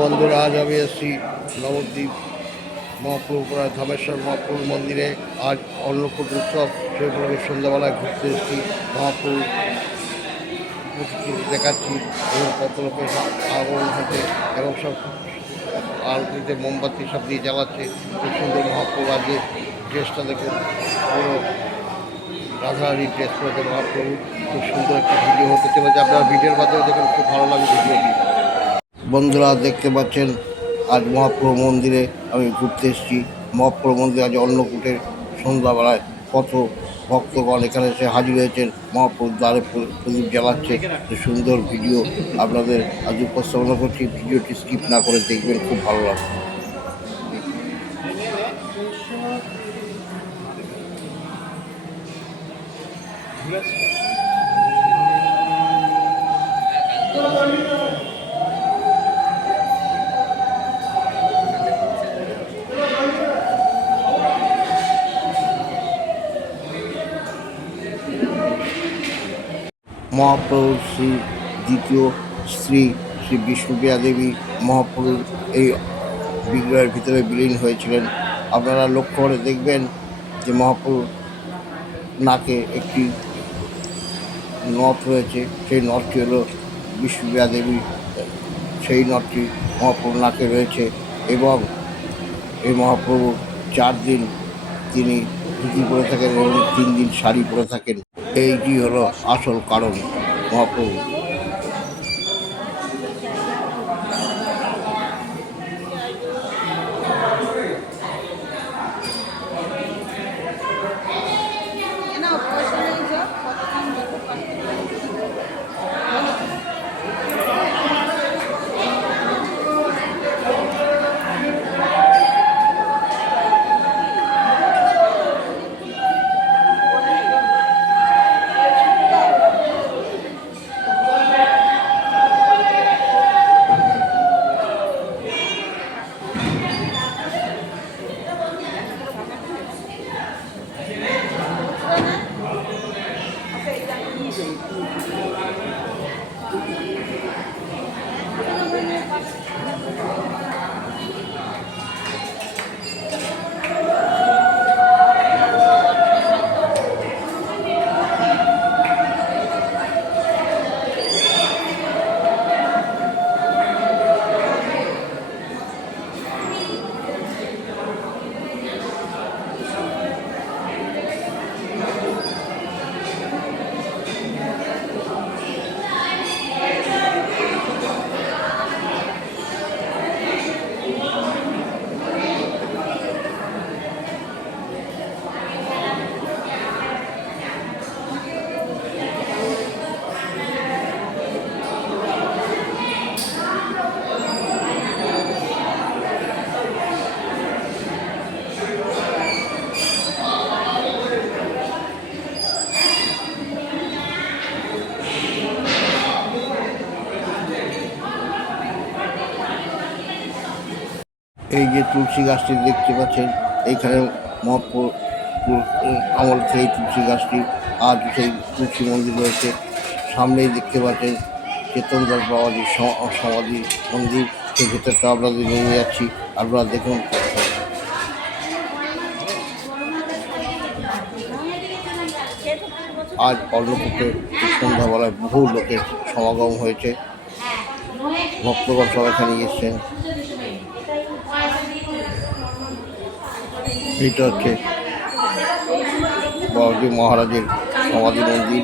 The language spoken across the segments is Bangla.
বন্ধুরা আজ আমি এসেছি নবদ্বীপ মহাপ্রভুপুরা ধামেশ্বর মহাপ্রভু মন্দিরে আজ অন্নকূট উৎসব। সেই উপলক্ষে সন্ধ্যাবেলায় ঘুরতে এসেছি মহাপ্রভু দেখাচ্ছি এবং কত লোকের আগমন হচ্ছে এবং সব আরতিতে মোমবাতি সব দিয়ে জ্বালাচ্ছে। খুব সুন্দর মহাপ্রভু আজকে ড্রেসটা দেখুন পুরো রাধারানী ড্রেস করেছে মহাপ্রভু। খুব সুন্দর একটি ভিডিও হতে চলেছে। আপনারা ভিডিওর মাধ্যমে দেখুন খুব ভালো লাগে ভিডিওটি। বন্ধুরা দেখতে পাচ্ছেন, আজ মহাপ্রভু মন্দিরে আমি ঘুরতে এসেছি। মহাপ্রভু মন্দিরে আজ অন্নকূটের সন্ধ্যাবেলায় কত ভক্তগণ এখানে এসে হাজির হয়েছেন। মহাপ্রভুর দ্বারে প্র- প্রদীপ জ্বালাচ্ছে। সুন্দর ভিডিও আপনাদের আজ উপস্থাপনা করছি। ভিডিওটি স্কিপ না করে দেখবেন, খুব ভালো লাগবে। মহাপ্রভুর শ্রী দ্বিতীয় স্ত্রী শ্রী বিষ্ণুপ্রিয়া দেবী মহাপ্রভুর এই বিগ্রহের ভিতরে বিলীন হয়েছিলেন। আপনারা লক্ষ্য করে দেখবেন যে মহাপ্রভুর নাকে একটি নথ রয়েছে। সেই নথটি হলো বিষ্ণুপ্রিয়া দেবী। সেই নথটি মহাপ্রভুর নাকে রয়েছে এবং এই মহাপ্রভু চার দিন তিনি ধুতি পরে থাকেন এবং তিন দিন শাড়ি পরে থাকেন। এইটি হলো আসল কারণ মহাপ্রভু এই যে তুলসী গাছটি দেখতে পাচ্ছেন এইখানে মহাপ্রভু আমল সেই তুলসী গাছটি আজ সেই তুলসী মন্দির রয়েছে। সামনেই দেখতে পাচ্ছেন চেতনদাস বাবাজির সম- সমাধি মন্দির। সেই ভেতরটা আপনাদের নিয়ে যাচ্ছি, আপনারা দেখুন। আজ অন্নকূটে সন্ধ্যাবেলায় বহু লোকের সমাগম হয়েছে। ভক্তগণ সব এখানে এসছেন। এটা হচ্ছে বাবাজি মহারাজের সমাধি মন্দির।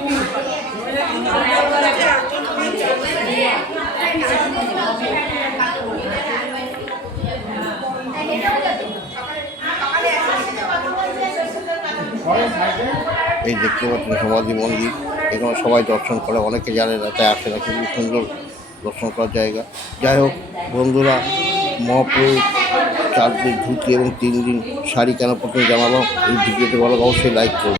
এই দেখতে পাচ্ছেন সমাধি মন্দির। এখানে সবাই দর্শন করে, অনেকে জানে না, তাই আসে না। খুবই সুন্দর দর্শন করার জায়গা। যাই হোক, বন্ধুরা মহাপ্রভু চার দিন ধুতি এবং তিন দিন শাড়ি কেন প্রথমে জানালাম এই ভিডিওটি ভালো অবশ্যই লাইক করুন